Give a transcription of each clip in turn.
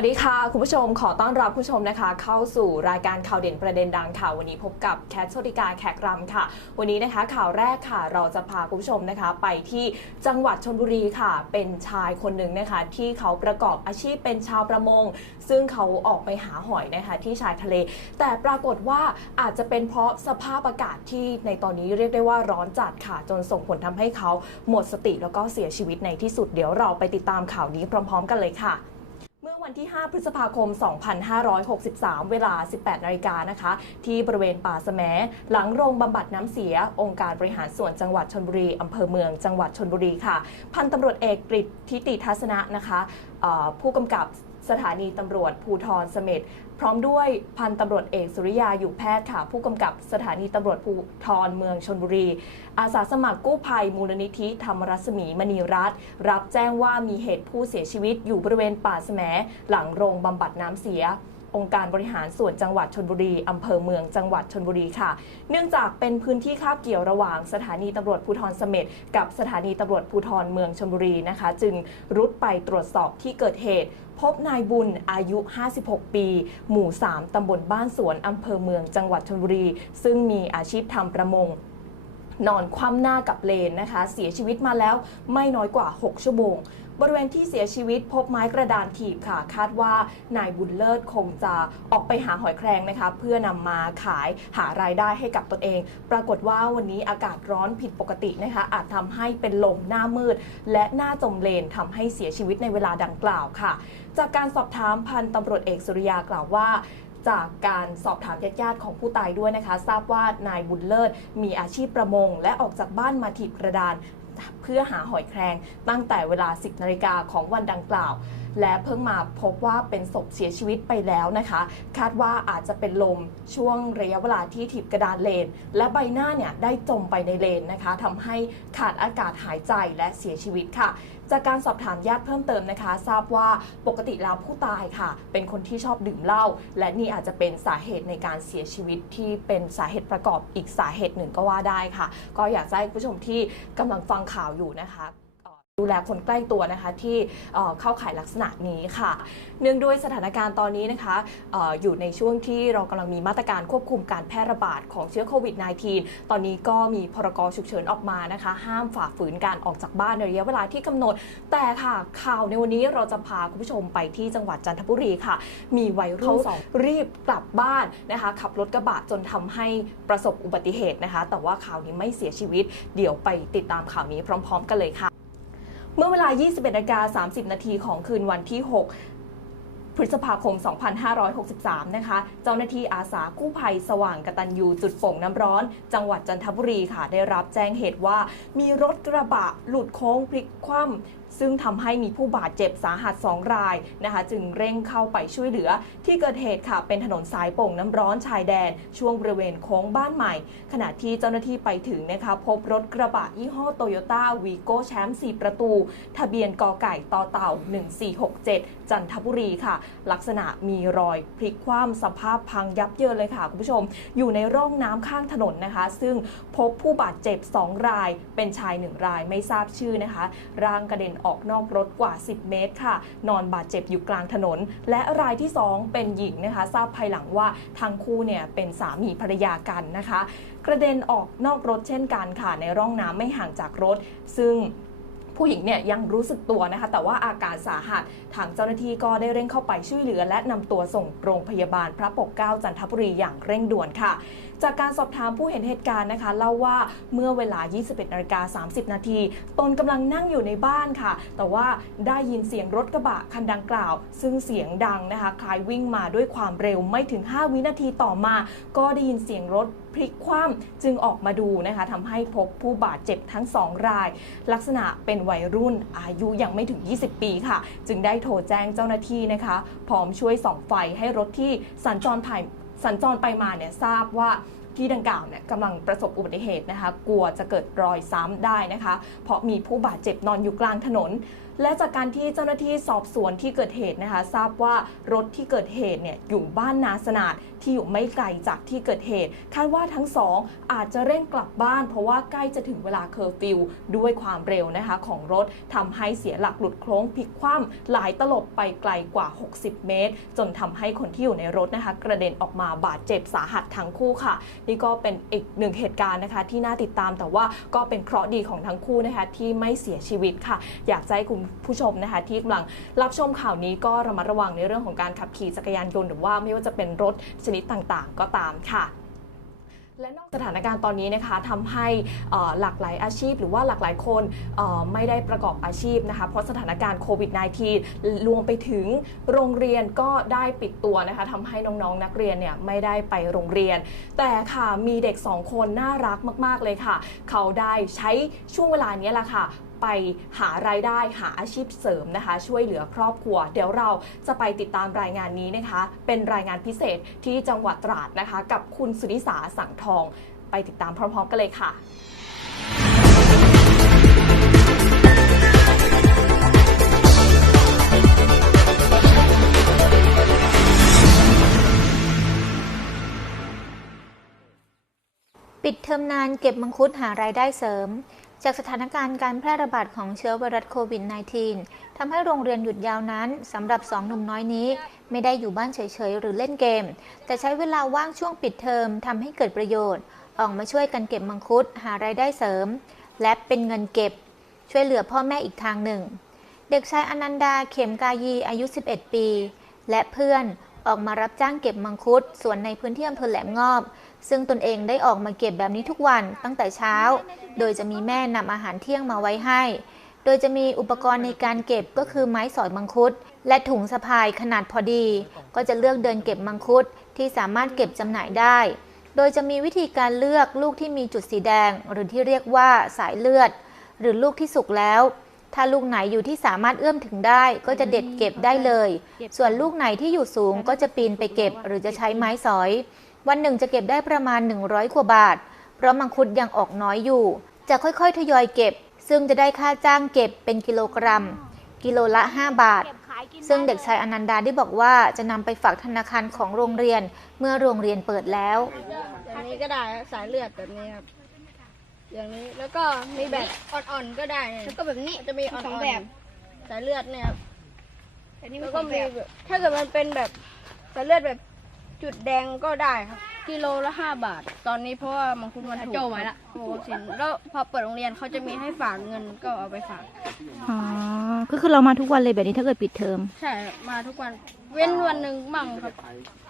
สวัสดีค่ะ คุณผู้ชมขอต้อนรับคุณผู้ชมนะคะ เข้าสู่รายการข่าวเด่นประเด็นดังค่ะ วันนี้พบกับแคทโชติกาแขกรำค่ะ วันนี้นะคะข่าวแรกค่ะ เราจะพาคุณผู้ชมนะคะ ไปที่จังหวัดชนบุรีค่ะ เป็นชายคนหนึ่งนะคะ ที่เขาประกอบอาชีพเป็นชาวประมง ซึ่งเขาออกไปหาหอยนะคะ ที่ชายทะเล แต่ปรากฏว่าอาจจะเป็นเพราะสภาพอากาศที่ในตอนนี้เรียกได้ว่าร้อนจัดค่ะ จนส่งผลทำให้เขาหมดสติแล้วก็เสียชีวิตในที่สุดเดี๋ยวเราไปติดตามข่าวนี้พร้อม ๆ กันเลยค่ะ วันที่ 5 พฤษภาคม 2563 เวลา 18 นาฬิกานะคะ ที่บริเวณป่าสแสมหลังโรงบำบัดน้ำเสีย องค์การบริหารส่วนจังหวัดชนบุรีอำเภอเมืองจังหวัดชนบุรีค่ะ พันตำรวจเอกกฤษทิติทัศนะนะคะผู้กำกับ สถานีตำรวจภูทรเสม็ดพร้อมด้วยพันตำรวจเอกสุริยาอยู่แพทย์ค่ะ ผู้กำกับสถานีตำรวจภูทรเมืองชนบุรี อาสาสมัครกู้ภัยมูลนิธิธรรมรัศมีมณีรัตน์รับแจ้งว่ามีเหตุผู้เสียชีวิตอยู่บริเวณป่าแสมหลังโรงบำบัดน้ำเสีย องค์การบริหารส่วนจังหวัดชนบุรีอำเภอเมืองจังหวัดชนบุรีค่ะ เนื่องจากเป็นพื้นที่คาบเกี่ยวระหว่างสถานีตำรวจภูธรเสม็ดกับสถานีตำรวจภูธรเมืองชนบุรีนะคะ จึงรุดไปตรวจสอบที่เกิดเหตุ พบนายบุญอายุ 56 ปี หมู่ 3 ตำบลบ้านสวนอำเภอเมืองจังหวัดชนบุรี ซึ่งมีอาชีพทำประมงนอนคว่ำหน้ากับเลนนะคะ เสียชีวิตมาแล้วไม่น้อยกว่า 6 ชั่วโมง บริเวณที่เสียชีวิตพบไม้กระดานถีบค่ะ คาดว่านายบุญเลิศคงจะออกไปหาหอยแครงนะคะ เพื่อนำมาขายหารายได้ให้กับตนเอง ปรากฏว่าวันนี้อากาศร้อนผิดปกตินะคะ อาจทำให้เป็นลมหน้ามืด และหน้าจมเลนทำให้เสียชีวิตในเวลาดังกล่าวค่ะ จากการสอบถามพันตำรวจเอกสุริยากล่าวว่าจากการสอบถามญาติๆของผู้ตายด้วยนะคะ ทราบว่านายบุญเลิศ มีอาชีพประมง และออกจากบ้านมาถีบกระดาน เพื่อหาหอยแครงตั้งแต่เวลา 10นาฬิกาของวันดังกล่าว และเพิ่งมาพบว่าเป็นศพเสียชีวิตไปแล้วนะคะ คาดว่าอาจจะเป็นลมช่วงระยะเวลาที่ถีบกระดานเลน และใบหน้าเนี่ยได้จมไปในเลนนะคะทำให้ขาดอากาศหายใจและเสียชีวิตค่ะ จากการสอบถามญาติเพิ่มเติมนะคะ ทราบว่าปกติแล้วผู้ตายค่ะ เป็นคนที่ชอบดื่มเหล้าและนี่อาจจะเป็นสาเหตุในการเสียชีวิตที่เป็นสาเหตุประกอบอีกสาเหตุหนึ่งก็ว่าได้ค่ะ ก็อยากให้ผู้ชมที่กำลังฟังข่าวอยู่นะคะ ดูแลคนใกล้ตัวนะคะที่เอ่อเข้าข่ายลักษณะนี้ค่ะ เนื่องด้วยสถานการณ์ตอนนี้นะคะเอออยู่ในช่วงที่เรากำลังมีมาตรการควบคุมการแพร่ระบาดของเชื้อโควิด -19 ตอนนี้ก็มีพรกฉุกเฉินออกมานะคะ ห้ามฝ่าฝืนการออกจากบ้านในระยะเวลาที่กำหนด แต่ค่ะข่าวในวันนี้เราจะพาคุณผู้ชมไปที่จังหวัดจันทบุรีค่ะ มีวัยรุ่นสองรีบกลับบ้านนะคะ ขับรถกระบะจนทำให้ประสบอุบัติเหตุนะคะ แต่ว่าข่าวนี้ไม่เสียชีวิต เดี๋ยวไปติดตามข่าวนี้พร้อม ๆ กันเลยค่ะเมื่อเว ลา 21นาฬิกา30 นาทีของคืนวันที่ 6 พฤษภาคม 2563 นะคะ เจ้าหน้าที่อาสากู้ภัยสว่างกตัญญูจุดโป่งน้ำร้อน จังหวัดจันทบุรีค่ะ ได้รับแจ้งเหตุว่า มีรถกระบะหลุดโค้งพลิกคว่ำซึ่งทำให้มีผู้บาดเจ็บสาหัส 2 รายนะคะ จึงเร่งเข้าไปช่วยเหลือ ที่เกิดเหตุค่ะ เป็นถนนสายโป่งน้ำร้อนชายแดน ช่วงบริเวณโค้งบ้านใหม่ ขณะที่เจ้าหน้าที่ไปถึงนะคะ พบรถกระบะยี่ห้อโตโยต้าวีโก้แชมป์4ประตู ทะเบียนกอไก่ต่อเต่า 1467 จันทบุรีค่ะลักษณะมีรอยพลิกคว่ำสภาพพังยับเยินเลยค่ะคุณผู้ชม อยู่ในร่องน้ำข้างถนนนะคะ ซึ่งพบผู้บาดเจ็บ 2 ราย เป็นชาย 1 รายไม่ทราบชื่อนะคะ ร่างกระเด็นออกนอกรถกว่า 10 เมตรค่ะ นอนบาดเจ็บอยู่กลางถนน และรายที่ 2 เป็นหญิงนะคะ ทราบภายหลังว่าทั้งคู่เนี่ยเป็นสามีภรรยากันนะคะ กระเด็นออกนอกรถเช่นกันค่ะ ในร่องน้ำไม่ห่างจากรถ ซึ่ง ผู้หญิงเนี่ยยังรู้สึกตัวนะคะ แต่ว่าอาการสาหัสทางเจ้าหน้าที่ก็ได้เร่งเข้าไปช่วยเหลือ และนำตัวส่งโรงพยาบาลพระปกเกล้าจันทบุรีอย่างเร่งด่วนค่ะ จากการสอบถามผู้เห็นเหตุการณ์นะคะ เล่าว่าเมื่อเวลา 21นาฬิกา30 นาทีตนกำลังนั่งอยู่ในบ้านค่ะ แต่ว่าได้ยินเสียงรถกระบะคันดังกล่าว ซึ่งเสียงดังนะคะคล้ายวิ่งมาด้วยความเร็วไม่ถึง 5 วินาทีต่อมา ก็ได้ยินเสียงรถพลิกคว่ำจึงออกมาดูนะคะทำให้พบผู้บาดเจ็บทั้งสองราย ลักษณะเป็นวัยรุ่นอายุยังไม่ถึง 20 ปีค่ะ จึงได้โทรแจ้งเจ้าหน้าที่นะคะ พร้อมช่วยส่องไฟให้รถที่สัญจรถ่ายสัญจรไปมาเนี่ยทราบว่าที่ดังกล่าวเนี่ยกำลังประสบอุบัติเหตุนะคะ กลัวจะเกิดรอยซ้ำได้นะคะ เพราะมีผู้บาดเจ็บนอนอยู่กลางถนน และจากการที่เจ้าหน้าที่สอบสวนที่เกิดเหตุนะคะ ทราบว่ารถที่เกิดเหตุเนี่ยอยู่บ้านนาสนาดที่อยู่ไม่ไกลจากที่เกิดเหตุ คาดว่าทั้งสองอาจจะเร่งกลับบ้าน เพราะว่าใกล้จะถึงเวลาเคอร์ฟิวด้วยความเร็วนะคะของรถทำให้เสียหลักหลุดโค้งพลิกคว่ำหลายตลบไปไกลกว่า 60 เมตร จนทำให้คนที่อยู่ในรถนะคะ กระเด็นออกมาบาดเจ็บสาหัสทั้งคู่ค่ะ นี่ก็เป็นอีกหนึ่งเหตุการณ์นะคะที่น่าติดตามแต่ว่าก็เป็นเคราะห์ดีของทั้งคู่นะคะที่ไม่เสียชีวิตค่ะ อยากจะให้คุณผู้ชมนะคะที่กำลังรับชมข่าวนี้ก็ระมัดระวังในเรื่องของการขับขี่จักรยานยนต์หรือว่าไม่ว่าจะเป็นรถชนิดต่างๆ ก็ตามค่ะและนอกสถานการณ์ตอนนี้นะคะทำให้หลากหลายอาชีพ หรือว่าหลากหลายคนไม่ได้ประกอบอาชีพนะคะเพราะสถานการณ์โควิด -19 รวมไปถึงโรงเรียนก็ได้ปิดตัวนะคะทำให้น้องๆ นักเรียนเนี่ยไม่ได้ไปโรงเรียน แต่ค่ะมีเด็กสองคนน่ารักมาก ๆ เลยค่ะ เขาได้ใช้ช่วงเวลานี้แหละค่ะ ไปหารายได้หาอาชีพเสริมนะคะ ช่วยเหลือครอบครัว เดี๋ยวเราจะไปติดตามรายงานนี้นะคะ เป็นรายงานพิเศษที่จังหวัดตราดนะคะ กับคุณสุนิสาสังทอง ไปติดตามพร้อมๆกันเลยค่ะปิดเทอมนานเก็บมังคุดหารายได้เสริม จากสถานการณ์การแพร่ระบาดของเชื้อไวรัสโควิด -19 ทำให้โรงเรียนหยุดยาวนั้นสำหรับสองหนุ่มน้อยนี้ ไม่ได้อยู่บ้านเฉยๆ หรือเล่นเกม แต่ใช้เวลาว่างช่วงปิดเทอมทำให้เกิดประโยชน์ ออกมาช่วยกันเก็บมังคุดหารายได้เสริม และเป็นเงินเก็บ ช่วยเหลือพ่อแม่อีกทางหนึ่ง เด็กชายอนันดาเข็มกายีอายุ 11 ปี และเพื่อน ออกมารับจ้างเก็บมังคุดสวนในพื้นที่อำเภอแหลมงอบ ซึ่งตนเองได้ออกมาเก็บแบบนี้ทุกวันตั้งแต่เช้า โดยจะมีแม่นำอาหารเที่ยงมาไว้ให้ โดยจะมีอุปกรณ์ในการเก็บก็คือไม้สอยมังคุด และถุงสะพายขนาดพอดี ก็จะเลือกเดินเก็บมังคุดที่สามารถเก็บจำหน่ายได้ โดยจะมีวิธีการเลือกลูกที่มีจุดสีแดง หรือที่เรียกว่าสายเลือด หรือลูกที่สุกแล้ว ถ้าลูกไหนอยู่ที่สามารถเอื้อมถึงได้ก็จะเด็ดเก็บได้เลย ส่วนลูกไหนที่อยู่สูงก็จะปีนไปเก็บหรือจะใช้ไม้สอย วันหนึ่งจะเก็บได้ประมาณ 100กว่าบาท เพราะมังคุดยังออกน้อยอยู่ จะค่อยๆทยอยเก็บ ซึ่งจะได้ค่าจ้างเก็บเป็นกิโลกรัม กิโลละ 5 บาท ซึ่งเด็กชายอนันดาได้บอกว่าจะนำไปฝากธนาคารของโรงเรียนเมื่อโรงเรียนเปิดแล้วอย่างนี้ก็ได้ครับสายเลือดแบบนี้ครับ อย่างนี้แล้วก็มีแบบอ่อนๆก็ได้แล้วก็แบบนี้จะมีอ่อนๆแบบสายเลือดเนี่ยครับแล้วก็มีแบบถ้าเกิดมันเป็นแบบสายเลือดแบบจุดแดงก็ได้ครับ กิโลละห้าบาท ตอนนี้เพราะว่ามังคุดมันถูกโจไว้ละโอ้สินแล้วพอเปิดโรงเรียนเขาจะมีให้ฝากเงินก็เอาไปฝาก อ๋อ ก็คือเรามาทุกวันเลยแบบนี้ถ้าเกิดปิดเทอม ใช่ครับมาทุกวันเว้นวันหนึ่งมั่งครับ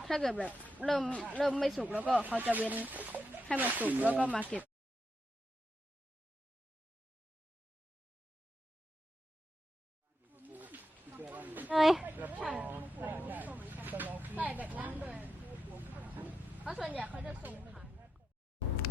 ถ้าเกิดแบบเริ่มเริ่มไม่สุกแล้วก็เขาจะเว้นให้มันสุกแล้วก็มาเก็บ เอ้ย ใส่แบบนั้นด้วยเพราะส่วนใหญ่เขาจะส่งขาย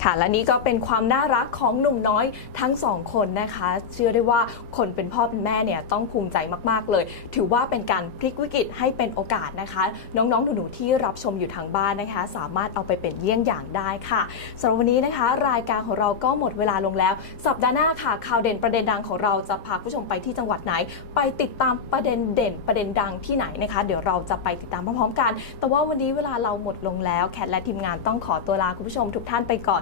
ค่ะ และนี่ก็เป็นความน่ารักของหนุ่มน้อยทั้งสองคนนะคะ เชื่อได้ว่าคนเป็นพ่อเป็นแม่เนี่ยต้องภูมิใจมากๆเลย ถือว่าเป็นการพลิกวิกฤตให้เป็นโอกาสนะคะ น้องๆหนูๆที่รับชมอยู่ทางบ้านนะคะ สามารถเอาไปเป็นเยี่ยงอย่างได้ค่ะสำหรับวันนี้นะคะ รายการของเราก็หมดเวลาลงแล้ว สัปดาห์หน้าค่ะข่าวเด่นประเด็นดังของเราจะพาผู้ชมไปที่จังหวัดไหน ไปติดตามประเด็นเด่นประเด็นดังที่ไหนนะคะ เดี๋ยวเราจะไปติดตามพร้อมๆกัน แต่ว่าวันนี้เวลาเราหมดลงแล้วแคทและทีมงานต้องขอตัวลาคุณผู้ชมทุกท่านไปก่อน